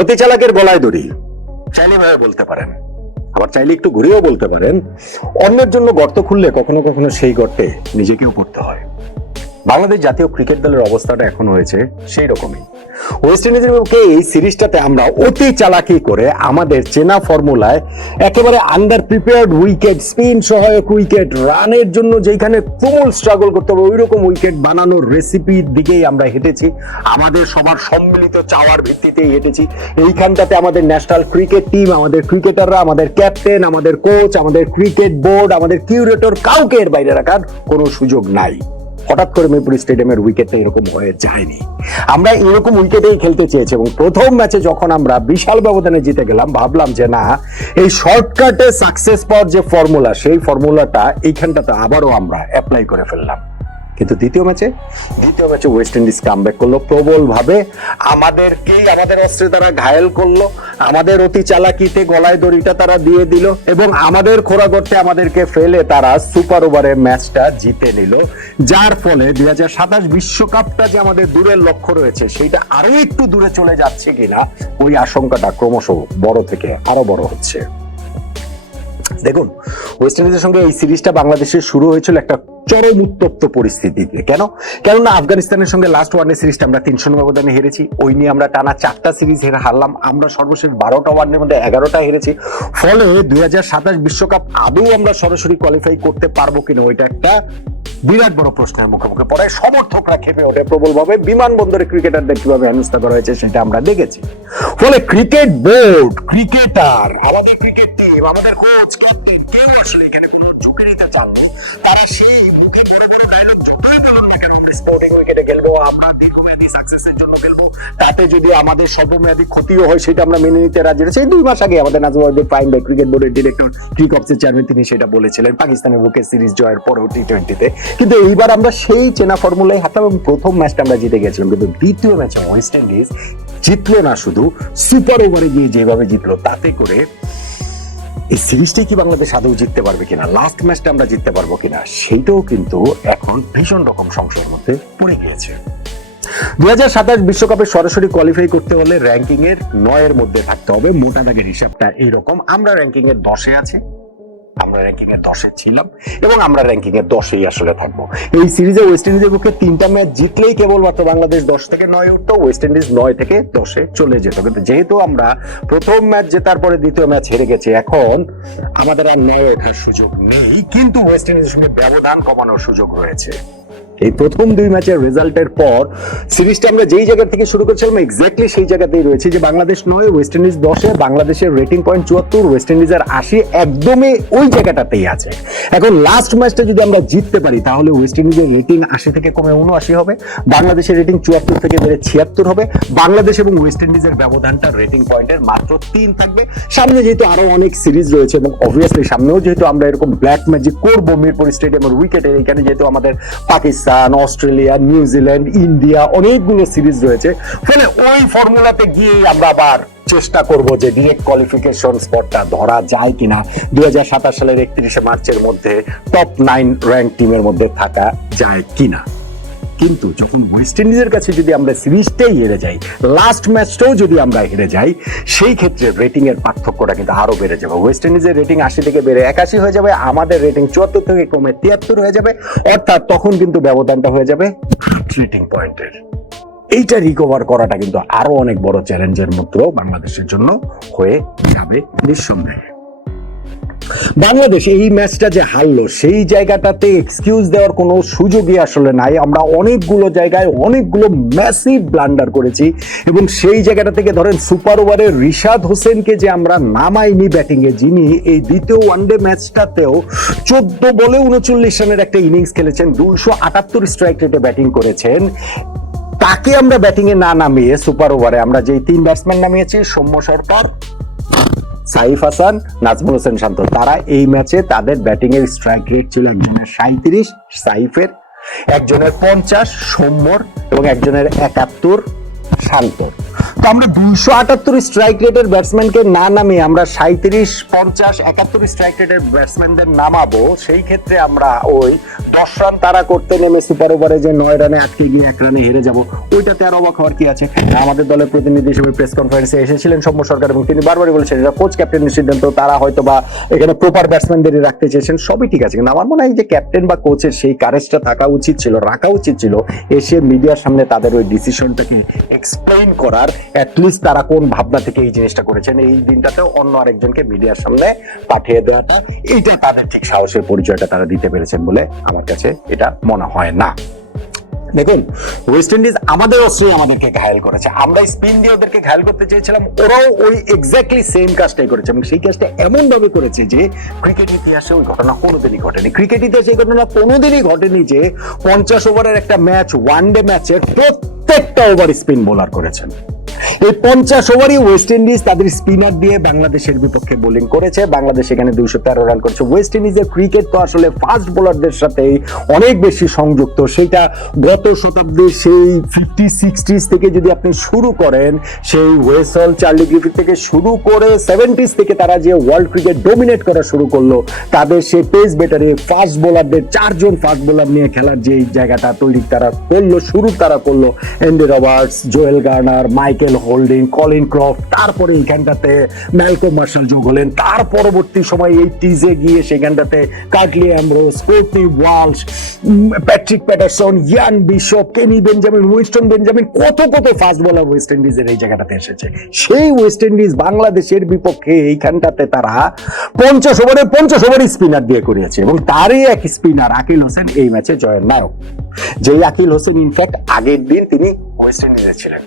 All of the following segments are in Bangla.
অতি চালাকের গলায় দড়ি, চাইলে ভাবে বলতে পারেন, আবার চাইলে একটু ঘুরেও বলতে পারেন। অন্যের জন্য গর্ত খুললে কখনো কখনো সেই গর্তে নিজেকেও পড়তে হয়। বাংলাদেশ জাতীয় ক্রিকেট দলের অবস্থাটা এখন হয়েছে সেই রকমই। ওয়েস্ট ইন্ডিজের বিপক্ষে এই সিরিজটাতে আমরা অতি চালাকি করে আমাদের চেনা ফর্মুলায় একেবারে আন্ডার প্রিপেয়ার্ড উইকেট, স্পিন সহায়ক উইকেট, রানের জন্য যেখানে তুমুল স্ট্রাগল করতে হবে ওই রকম উইকেট বানানোর রেসিপির দিকেই আমরা হেঁটেছি। আমাদের সবার সম্মিলিত চাওয়ার ভিত্তিতেই হেঁটেছি। এইখানটাতে আমাদের ন্যাশনাল ক্রিকেট টিম, আমাদের ক্রিকেটাররা, আমাদের ক্যাপ্টেন, আমাদের কোচ, আমাদের ক্রিকেট বোর্ড, আমাদের কিউরেটর, কাউকে এর বাইরে রাখার কোনো সুযোগ নাই। হঠাৎ করে মিরপুর স্টেডিয়ামের উইকেটটা এরকম হয়ে যায়নি। আমরা এরকম উইকেটেই খেলতে চেয়েছি এবং প্রথম ম্যাচে যখন আমরা বিশাল ব্যবধানে জিতে গেলাম ভাবলাম যে না, এই শর্টকাটে সাকসেস পাওয়ার যে ফর্মুলা, সেই ফর্মুলাটা এইখানটাতে আবারও আমরা অ্যাপ্লাই করে ফেললাম। কিন্তু দ্বিতীয় ম্যাচে ওয়েস্ট ইন্ডিজ কামব্যাক করলো প্রবল ভাবে, আমাদের অস্ত্রে তারা ঘায়েল করলো, আমাদের অতি চালাকিতে গলায় দড়িটা তারা দিয়ে দিল এবং আমাদের খোরা গর্তে আমাদেরকে ফেলে তারা সুপার ওভারে ম্যাচটা জিতে নিল। যার ফলে 2027 বিশ্বকাপটা যে আমাদের দূরের লক্ষ্য রয়েছে সেইটা আরো একটু দূরে চলে যাচ্ছে কিনা ওই আশঙ্কাটা ক্রমশ বড় থেকে আরো বড় হচ্ছে। দেখুন, ওয়েস্ট ইন্ডিজের সঙ্গে এই সিরিজটা বাংলাদেশের শুরু হয়েছিল একটা চরম উত্তপ্ত পরিস্থিতিতে। কেননা আফগানিস্তানের সঙ্গে লাস্ট ওয়ানডে সিরিজটা আমরা 300 ব্যবধানে হেরেছি। ওই নিয়ে আমরা টানা 4টা সিরিজ হারলাম। আমরা সর্বশেষ 12টা ওয়ানডের মধ্যে 11টা হেরেছি। ফলে 2027 বিশ্বকাপ আদৌ আমরা সরাসরি কোয়ালিফাই করতে পারবো কিনা ওইটা একটা বিরাট বড় প্রশ্নের মুখোমুখি পড়ায় সমর্থকরা খেপে ওঠে প্রবলভাবে। বিমানবন্দরে ক্রিকেটারদের কিভাবে হেনস্থা করা হয়েছে সেটা আমরা দেখেছি। ফলে ক্রিকেট বোর্ড, ক্রিকেটার, আমাদের ক্রিকেট টিম, আমাদের কোচ, ক্যাপ্টেন কেউ আসলে এখানে কোনো ঝুঁকি নিতে চান না। তারা সেই মুখে ধরে ধরে ডায়লগ জুড়ে গেল, স্পোর্টিং উইকেটে খেলবো, আমরা দীর্ঘমেয়াদী সাকসেসের জন্য খেলবো, তাতে যদি আমাদের স্বল্পমেয়াদী ক্ষতিও হয় সেটা আমরা মেনে নিতে রাজি রয়েছি। এই 2 মাস আগে আমাদের নাজমুল প্রাইম বাই ক্রিকেট বোর্ডের ডিরেক্টর, ক্রিক অফিসের চেয়ারম্যান, তিনি সেটা বলেছিলেন পাকিস্তানের বুকে সিরিজ জয়ের পরেও টি20তে। কিন্তু এইবার আমরা সেই চেনা ফর্মুলায় হাঁটলাম এবং প্রথম ম্যাচটা আমরা জিতে গেছিলাম। কিন্তু দ্বিতীয় ম্যাচে ওয়েস্ট ইন্ডিজ জিতলো না, শুধু সুপার ওভারে গিয়ে যেভাবে জিতলো, তাতে করে এই সিরিজটাই কি বাংলাদেশ আদৌ জিততে পারবে কিনা, লাস্ট ম্যাচটা আমরা জিততে পারবো কিনা, সেইটাও কিন্তু এখন ভীষণ রকম সংশয়ের মধ্যে পড়ে গিয়েছে। 2027 বিশ্বকাপে সরাসরি কোয়ালিফাই করতে হলে র্যাঙ্কিং এর 9 মধ্যে থাকতে হবে। মোটা দাগের হিসাবটা এইরকম, আমরা র্যাঙ্কিং এর 10-এ আছি, আমরা র্যাঙ্কিং এর 10-এ ছিলাম এবং আমরা র্যাঙ্কিং এর 10-এই আসলে থাকবো। এই সিরিজে ওয়েস্ট ইন্ডিজের পক্ষে 3টা ম্যাচ জিতলেই কেবলমাত্র বাংলাদেশ 10 থেকে 9 উঠতো, ওয়েস্ট ইন্ডিজ 9 থেকে 10-এ চলে যেত। কিন্তু যেহেতু আমরা প্রথম ম্যাচ জেতার পরে দ্বিতীয় ম্যাচ হেরে গেছি, এখন আমাদের আর 9-এ ওঠার সুযোগ নেই, কিন্তু ওয়েস্ট ইন্ডিজের সঙ্গে ব্যবধান কমানোর সুযোগ রয়েছে। এই প্রথম 2 ম্যাচের রেজাল্টের পর সিরিজটা আমরা যেই জায়গা থেকে শুরু করেছিলাম এক্স্যাক্টলি সেই জায়গাতেই রয়েছে, যে বাংলাদেশ 9, ওয়েস্ট ইন্ডিজ 10-এ, বাংলাদেশের রেটিং পয়েন্ট 74, ওয়েস্ট ইন্ডিজের 80, একদমই ওই জায়গাটাতেই আছে। এখন লাস্ট ম্যাচটা যদি আমরা জিততে পারি তাহলে ওয়েস্ট ইন্ডিজের রেটিং 80 থেকে কমে 79 হবে, বাংলাদেশের রেটিং 74 থেকে বেড়ে 76 হবে। বাংলাদেশ এবং ওয়েস্ট ইন্ডিজের ব্যবধানটা রেটিং পয়েন্টের মাত্র 3 থাকবে। সামনে যেহেতু আরো অনেক সিরিজ রয়েছে এবং অবভিয়াসলি সামনেও যেহেতু আমরা এরকম ব্ল্যাক ম্যাজিক করবো মিরপুর স্টেডিয়ামের উইকেটের, এখানে যেহেতু আমাদের পাকিস্তান, অস্ট্রেলিয়া, নিউজিল্যান্ড, ইন্ডিয়া অনেকগুলো সিরিজ রয়েছে, ফলে ওই ফর্মুলাতে গিয়ে আমরা আবার চেষ্টা করব যে ডিরেক্ট কোয়ালিফিকেশন স্পটটা ধরা যায় কিনা, 2027 সালের 31শে মার্চের মধ্যে টপ 9 র্যাঙ্ক টিমের মধ্যে থাকা যায় কিনা। কিন্তু যখন ওয়েস্ট ইন্ডিজের কাছে যদি আমরা সিরিজটাই হেরে যাই, লাস্ট ম্যাচটাও যদি আমরা হেরে যাই, সেই ক্ষেত্রে রেটিং এর পার্থক্যটা কিন্তু আরো বেড়ে যাবে। ওয়েস্ট ইন্ডিজের রেটিং 80 থেকে বেড়ে 81 হয়ে যাবে, আমাদের রেটিং 74 থেকে কমে 73 হয়ে যাবে, অর্থাৎ তখন কিন্তু ব্যবধানটা হয়ে যাবে 8 রেটিং পয়েন্টের। এইটা রিকভার করাটা কিন্তু আরো অনেক বড় চ্যালেঞ্জের মধ্যে বাংলাদেশের জন্য হয়ে যাবে নিঃসন্দেহে। বাংলাদেশ এই ম্যাচটা যে হারলো সেই জায়গাটাতে এক্সকিউজ দেওয়ার কোনো সুযোগই আসলে নাই। আমরা অনেকগুলো জায়গায় অনেকগুলো ম্যাসিভ ব্লান্ডার করেছি এবং সেই জায়গাটা থেকে ধরেন সুপার ওভারে রিশাদ হোসেনকে যে আমরা নামাইনি ব্যাটিং এ, যিনি এই দ্বিতীয় ওয়ানডে ম্যাচটাতেও 14 বলে 39 রানের একটা ইনিংস খেলেছেন, 278 স্ট্রাইক রেটে ব্যাটিং করেছেন, তাকে আমরা ব্যাটিং এ না নামিয়ে সুপার ওভারে আমরা যেই 3 ব্যাটসম্যান নামিয়েছি, সৌম্য সরকার, সাইফ হাসান, নাজমুল হোসেন শান্ত, তারা এই ম্যাচে তাদের ব্যাটিং এর স্ট্রাইক রেট ছিল একজনের 37, সাইফের, একজনের 50, সৌম্যর, এবং একজনের 71, শান্তর। তো আমরা 278 স্ট্রাইক রেটের ব্যাটসম্যানকে না নামিয়ে আমরা 37, 50, 71 স্ট্রাইক রেটের ব্যাটসম্যানদের নামাবো, সেই ক্ষেত্রে আমরা ওই 10 রান তারা করতে নেমে সুপার ওভারে যে 9 রানে আটকে গিয়ে 1 রানে হেরে যাব, ওইটাতে আর অবাক হওয়ার কি আছে? আমাদের দলের প্রতিনিধি হিসেবে প্রেস কনফারেন্সে এসেছিলেন সৌম্য সরকার এবং তিনি বারবারই বলেছেন এটা কোচ ক্যাপ্টেনের সিদ্ধান্ত, তারা হয়তো বা এখানে প্রপার ব্যাটসম্যানদেরই রাখতে চেয়েছেন, সবই ঠিক আছে। কিন্তু আমার মনে হয় যে ক্যাপ্টেন বা কোচের সেই কারেজটা থাকা উচিত ছিল, রাখা উচিত ছিল, এসে মিডিয়ার সামনে তাদের ওই ডিসিশনটাকে এক্সপ্লেইন করার, অ্যাটলিস্ট তারা কোন ভাবনা থেকে এই জিনিসটা করেছেন এই দিনটাতে অন্য আরেকজনকে মিডিয়ার সামনে পাঠিয়ে দেওয়াটা, এইটা তাদের ঠিক সাহসের পরিচয়টা তারা দিতে পেরেছেন বলে আমার কাছে এটা মনে হয় না। দেখুন, ওয়েস্ট ইন্ডিজ আমাদের অস্ত্রে আমাদেরকে ঘায়েল করেছে, আমরা স্পিন দিয়ে ওদেরকে ঘায়েল করতে চেয়েছিলাম, ওরাও ওই এক্স্যাক্টলি সেম কাজটাই করেছে এবং সেই কাজটা এমন ভাবে করেছে যে ক্রিকেট ইতিহাসে ওই ঘটনা কোনোদিনই ঘটেনি। ক্রিকেট ইতিহাসে এই ঘটনা কোনোদিনই ঘটেনি যে 50 ওভারের একটা ম্যাচ, ওয়ানডে ম্যাচের প্রত্যেকটা ওভার স্পিন বোলার করেছেন। এই 50 ওভারই ওয়েস্ট ইন্ডিজ তাদের স্পিনার দিয়ে বাংলাদেশের বিপক্ষে বোলিং করেছে, বাংলাদেশ এখানে 213 রান করেছে। ওয়েস্ট ইন্ডিজের ক্রিকেট তো আসলে ফাস্ট বোলারদের সাথে অনেক বেশি সংযুক্ত, সেটা গত শতাব্দীর সেই 50, 60s থেকে যদি আপনি শুরু করেন, সেই ওয়েসল, চার্লি গ্রিফিথ থেকে শুরু করে 70s থেকে তারা যে ওয়ার্ল্ড ক্রিকেট ডোমিনেট করা শুরু করলো, তাদের সেই পেস ব্যাটারি ফাস্ট বোলারদের 4 জন ফাস্ট বোলার নিয়ে খেলার যে জায়গাটা তৈরি তারা করলো, শুরু তারা করলো, Andy Roberts, Joel Garner, Michael holding, Colin Croft, তারপরে এইখানটাতে ম্যালকম মার্শাল যোগ হলেন, তার পরবর্তী সময় এই টিজে গিয়ে সেখানটাতে Curtly Ambrose, Courtney Walsh, Patrick Patterson, Ian Bishop, Kenny Benjamin, Winston Benjamin, কত কত ফাস্ট বোলার ওয়েস্ট ইন্ডিজের এই জায়গাটাতে এসেছে। সেই ওয়েস্ট ইন্ডিজ বাংলাদেশের বিপক্ষে এইখানটাতে তারা 50 ওভারে স্পিনার দিয়ে করিয়েছে এবং তারই এক স্পিনার আকিল হোসেন এই ম্যাচে জয়ের নায়ক। যেই আকিল হোসেন ইনফ্যাক্ট আগের দিন তিনি ওয়েস্ট ইন্ডিজে ছিলেন,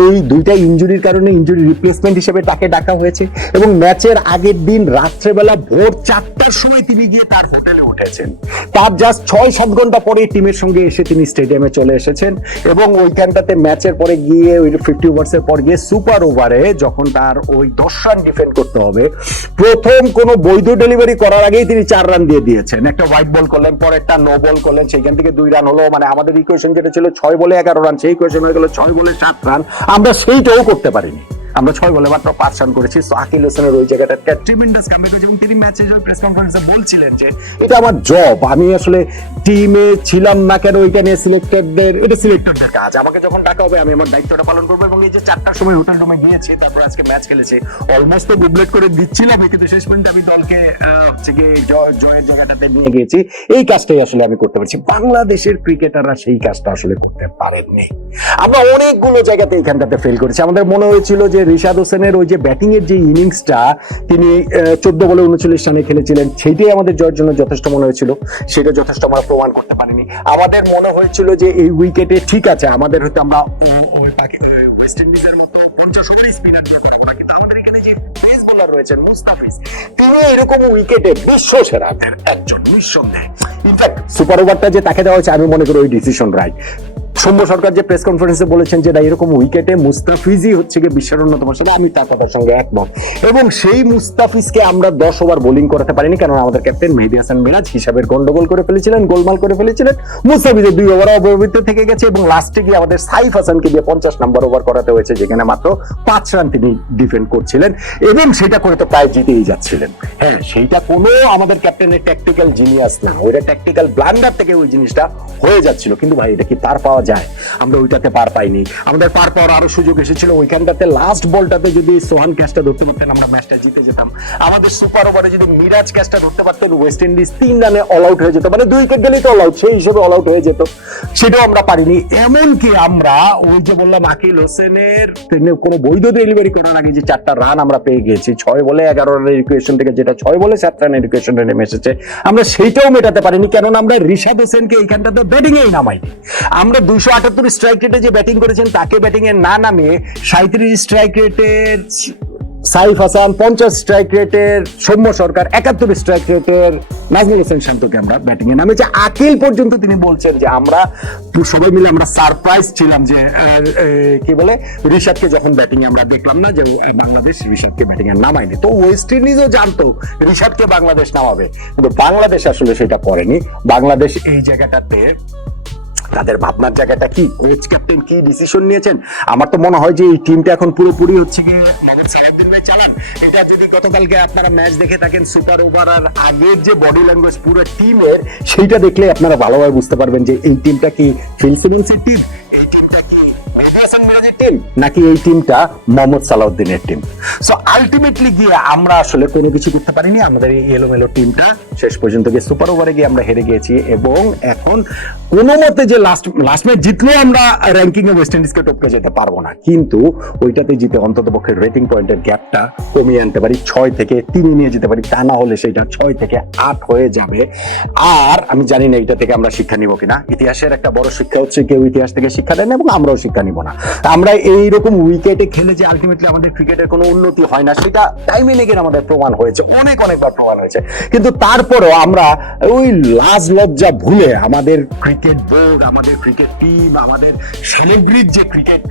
এই দুইটা ইনজুরির কারণে ইনজুরি রিপ্লেসমেন্ট হিসেবে তাকে ডাকা হয়েছে এবং ম্যাচের আগের দিন রাত্রেবেলা ভোর 4টার সময় তিনি গিয়ে তার হোটেলে উঠেছেন, তার জাস্ট 6-7 ঘন্টা পরে টিমের সঙ্গে এসে তিনি স্টেডিয়ামে চলে এসেছেন এবং ওইখানটাতে ম্যাচের পরে গিয়ে ওই 50 ওভার্সের পর গিয়ে সুপার ওভারে যখন তার ওই 10 রান ডিফেন্ড করতে হবে, প্রথম কোনো বৈধ ডেলিভারি করার আগেই তিনি 4 রান দিয়ে দিয়েছেন। একটা হোয়াইট বল করলেন, পরে একটা নো বল করলেন, সেখান থেকে 2 রান হলো, মানে আমাদের ইকুয়েশন যেটা ছিল 6 বলে 11 রান, সেই ইকুয়েশন হয়ে গেল 6 বলে 7 রান। আমরা সেইটাও করতে পারিনি, আমরা 6 বলে মাত্র 5 রান করেছি। সো আকিল হোসেনের ওই জায়গাটা একটা ট্রিমেন্ডাস কামব্যাক হয়েছে এবং তিনি ম্যাচে প্রেস কনফারেন্সে বলছিলেন যে এটা আমার জব, আমি আসলে টিমে ছিলাম না কেন, এটা নিয়ে সিলেক্টরদের কাজ, আমাকে যখন ডাকা হবে আমি আমার দায়িত্বটা পালন করবো। এবং এই যে 4টার সময় হোটেল রুমে গিয়েছে, তারপর আজকে ম্যাচ খেলেছে, অলমোস্ট তো গুবলেট করে দিচ্ছিলাম, কিন্তু শেষ পর্যন্ত আমি দলকে হচ্ছে কি জয়ের জায়গাটাতে নিয়ে গিয়েছি। এই কাজটাই আসলে আমি করতে পারছি, বাংলাদেশের ক্রিকেটাররা সেই কাজটা আসলে করতে পারেননি। আমরা অনেকগুলো জায়গাতে এইখানটাতে ফেল করেছি। আমাদের মনে হয়েছিল যে রিশাদ হোসেনের ওই যে ব্যাটিং এর যে ইনিংসটা তিনি 14 বলে 39 রানে খেলেছিলেন, সেইটাই আমাদের জয়ের জন্য যথেষ্ট মনে হয়েছিল, সেটা যথেষ্ট আমরা প্রমাণ করতে পারিনি। আমাদের মনে হয়েছিল যে এই উইকেটে ঠিক আছে, আমাদের হয়তো আমরা ওয়েস্ট ইন্ডিজের মতো 50 ওভার স্পিনার দিয়ে করতে পারি, কিন্তু আমাদের এখানে যে পেস বোলার রয়েছেন মুস্তাফিজ, তিনি এরকম উইকেটে বিশ্ব সেরাদের একজন নিঃসন্দেহে। ইনফ্যাক্ট সুপার ওভারটা যে তাকে দেওয়া হয়েছে, আমি মনে করি ওই ডিসিশন রাইট। সৌম্য সরকার যে প্রেস কনফারেন্সে বলেছেন যে এরকম উইকেটে মুস্তাফিজই হচ্ছে গিয়ে বিশ্বের অন্যতম সেরা, আমি তার কথার সঙ্গে একমত। এবং সেই মুস্তাফিজকে আমরা 10 ওভার বোলিং করাতে পারিনি, কারণ আমাদের ক্যাপ্টেন মেহেদী হাসান মিরাজ হিসাবের গন্ডগোল করে ফেলেছিলেন, গোলমাল করে ফেলেছিলেন। মুস্তাফিজের 2 ওভার অব্যবহৃত থেকে গেছে এবং লাস্টে গিয়ে আমাদের সাইফ হাসানকে দিয়ে 50 নাম্বার ওভার করাতে হয়েছে, যেখানে মাত্র 5 রান তিনি ডিফেন্ড করছিলেন এবং সেটা করে তো প্রায় জিতেই যাচ্ছিলেন। হ্যাঁ, সেইটা কোনো আমাদের ক্যাপ্টেনের ট্যাকটিক্যাল জিনিয়াস না, ওইটা ট্যাকটিক্যাল ব্লান্ডার থেকে ওই জিনিসটা হয়ে যাচ্ছিল। কিন্তু ভাই এটা কি পার পাওয়া যায়? আমরা ওইটাতে পার পাইনি। আমাদের পার পাওয়ার আরো সুযোগ এসেছিল, ওইখানটাতে লাস্ট বলটাতে যদি সোহান ক্যাচটা ধরতে পারতেন আমরা ম্যাচটা জিতে যেতাম। আমাদের সুপার ওভারে যদি মিরাজ ক্যাচটা ধরতে পারতেন, ওয়েস্ট ইন্ডিজ 3 রানে অল আউট হয়ে যেত, মানে 2 উইকেট গেলেই তো অল আউট, সেই হিসেবে অল আউট হয়ে যেত, সেটাও আমরা পারিনি। এমনকি আমরা ওই যে বললাম আকিল হোসেনের কোনো বৈধ ডেলিভারি করার আগে যে 4টা রান আমরা পেয়ে গিয়েছি 6 বলে 11 রানের ইকুয়েশন থেকে, যেটা 6 বলে 7 রানের ইকুয়েশনে নেমে এসেছে, আমরা সেইটাও মেটাতে পারিনি, কেননা আমরা রিশাদ হোসেনকে এইখানটাতে ব্যাটিং এই নামাইনি। আমরা 278 স্ট্রাইক রেটে যে ব্যাটিং করেছেন তাকে ব্যাটিং এ না নামিয়ে 37 স্ট্রাইক রেটের সাইফ হাসান, 50 স্ট্রাইক রেটের সৌম্য সরকার, 71 স্ট্রাইক রেটের নাজমুল হোসেন শান্তকে আমরা ব্যাটিং এ নামেছে। আকিল পর্যন্ত তিনি বলছেন যে আমরা সবাই মিলে আমরা সারপ্রাইজ ছিলাম যে কি বলে রিশাদকে যখন ব্যাটিং এ আমরা দেখলাম না যে বাংলাদেশ রিশাদকে ব্যাটিং এ নামায়নি। তো ওয়েস্ট ইন্ডিজও জানতো রিশাদকে বাংলাদেশ নামাবে, কিন্তু বাংলাদেশ আসলে সেটা করেনি। বাংলাদেশ এই জায়গাটাতে তাদের ভাবনার জায়গাটা কি, কোচ ক্যাপ্টেন কি ডিসিশন নিয়েছেন। আমার তো মনে হয় যে এই টিমটা এখন পুরোপুরি হচ্ছে কি মোহাম্মদ সালাউদ্দিন ভাই চালান। এটা যদি গতকালকে আপনারা ম্যাচ দেখে থাকেন, সুপার ওভার আর আগের যে বডি ল্যাঙ্গুয়েজ পুরো টিমের, সেইটা দেখলে আপনারা ভালোভাবে বুঝতে পারবেন যে এই টিমটা কি ফিল সিমন্সের টিম, এই টিমটা কি মেহেদী হাসান মিরাজের টিম, নাকি এই টিমটা মোহাম্মদ সালাউদ্দিনের টিম। সো আলটিমেটলি গিয়ে আমরা আসলে কোনো কিছু করতে পারিনি। আমাদের এই এলোমেলো টিমটা শেষ পর্যন্ত গিয়ে সুপার ওভারে গিয়ে আমরা হেরে গিয়েছি, এবং এখন কোনো মতে যে লাস্ট ম্যাচ জিতলেও আমরা র্যাঙ্কিং এ ওয়েস্ট ইন্ডিজকে টপকে যেতে পারবো না, কিন্তু ওইটাতে জিতে অন্তত পক্ষে রেটিং পয়েন্টের গ্যাপটা কমিয়ে আনতে পারি, 6 থেকে 3 নিয়ে যেতে পারি। তা না হলে সেটা 6 থেকে 8 হয়ে যাবে। আর আমি জানি না এটা থেকে আমরা শিক্ষা নিব কিনা। ইতিহাসের একটা বড় শিক্ষা হচ্ছে কেউ ইতিহাস থেকে শিক্ষা দেয় না, এবং আমরাও শিক্ষা নিব না। আমরা এইরকম উইকেটে খেলে যে আলটিমেটলি আমাদের ক্রিকেটের কোনো উন্নতি হয় না, সেটা টাইমে নেগে আমাদের প্রমাণ হয়েছে, অনেকবার প্রমাণ হয়েছে। কিন্তু তারপরেও আমরা ওই লাজ লজ্জা ভুলে আমাদের ক্রিকেট বোর্ড, আমাদের ক্রিকেট টিম, আমাদের সেলিব্রিটি যে ক্রিকেট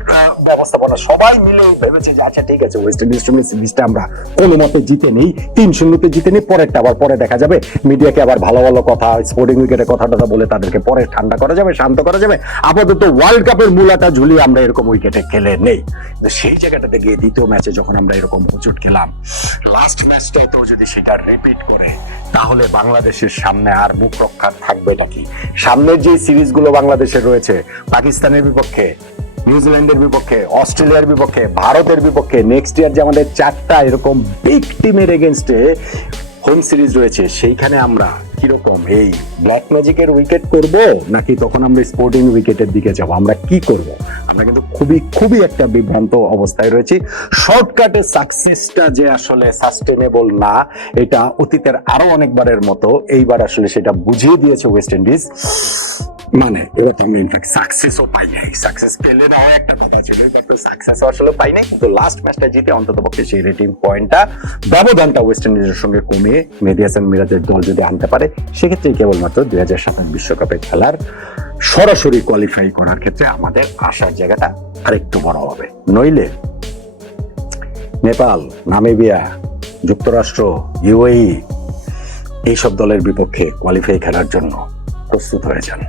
ব্যবস্থাপনা সবাই মিলে ভেবেছে যে আচ্ছা ঠিক আছে, ওয়েস্ট ইন্ডিজ সিরিজটা আমরা কোনো মতে জিতে নেই, 3-0 জিতে নেই, পরেরটা আবার পরে দেখা যাবে। মিডিয়াকে আবার ভালো ভালো কথা, স্পোর্টিং উইকেটের কথাটা বলে তাদেরকে পরে ঠান্ডা করা যাবে, শান্ত করা যাবে। আপাতত ওয়ার্ল্ড কাপের মূলাটা ঝুলিয়ে আমরা এরকম উইকেটে খেলে নেই। সেই জায়গাটাতে গিয়ে দ্বিতীয় ম্যাচে যখন আমরা এরকম হুজুট খেলাম, লাস্ট ম্যাচটাই তো যদি সেটা রিপিট করে, তাহলে বাংলাদেশের সামনে আর মুখ রক্ষা থাকবেটা কি? সামনের যে সিরিজগুলো বাংলাদেশের রয়েছে, পাকিস্তানের বিপক্ষে, নিউজিল্যান্ডের বিপক্ষে, অস্ট্রেলিয়ার বিপক্ষে, ভারতের বিপক্ষে, নেক্সট ইয়ার যে আমাদের 4টা এরকম বিগ টিমের এগেইনস্টে হোম সিরিজ রয়েছে, সেইখানে আমরা কিরকম এই ব্ল্যাক ম্যাজিকের উইকেট করব, নাকি তখন আমরা স্পোর্টিং উইকেটের দিকে যাব? আমরা কি করব? আমরা কিন্তু খুবই একটা বিভ্রান্ত অবস্থায় রয়েছি। শর্টকাটে সাকসেসটা যে আসলে সাস্টেনেবল না, এটা অতীতের আরো অনেকবারের মতো এইবার আসলে সেটা বুঝিয়ে দিয়েছে ওয়েস্ট ইন্ডিজ। মানে এবার আমরা ইনফ্যাক্ট সাকসেসও পাই নাই। সাকসেস পেলে না হয় একটা কথা ছিল, কিন্তু সাকসেসও আসলে পাই নাই। কিন্তু লাস্ট ম্যাচটা জিতে অন্তত পক্ষে সেই রেটিং পয়েন্টটা, ব্যবধানটা ওয়েস্ট ইন্ডিজের সঙ্গে কমিয়ে মেহেদী হাসান মিরাজের দল যদি আনতে পারে, সেক্ষেত্রে কেবলমাত্র 2027 বিশ্বকাপে খেলার সরাসরি কোয়ালিফাই করার ক্ষেত্রে আমাদের আশার জায়গাটা আরেকটু বড় হবে। নইলে নেপাল, নামিবিয়া, যুক্তরাষ্ট্র, ইউএই এইসব দলের বিপক্ষে কোয়ালিফাই খেলার জন্য প্রস্তুত হয়ে যান।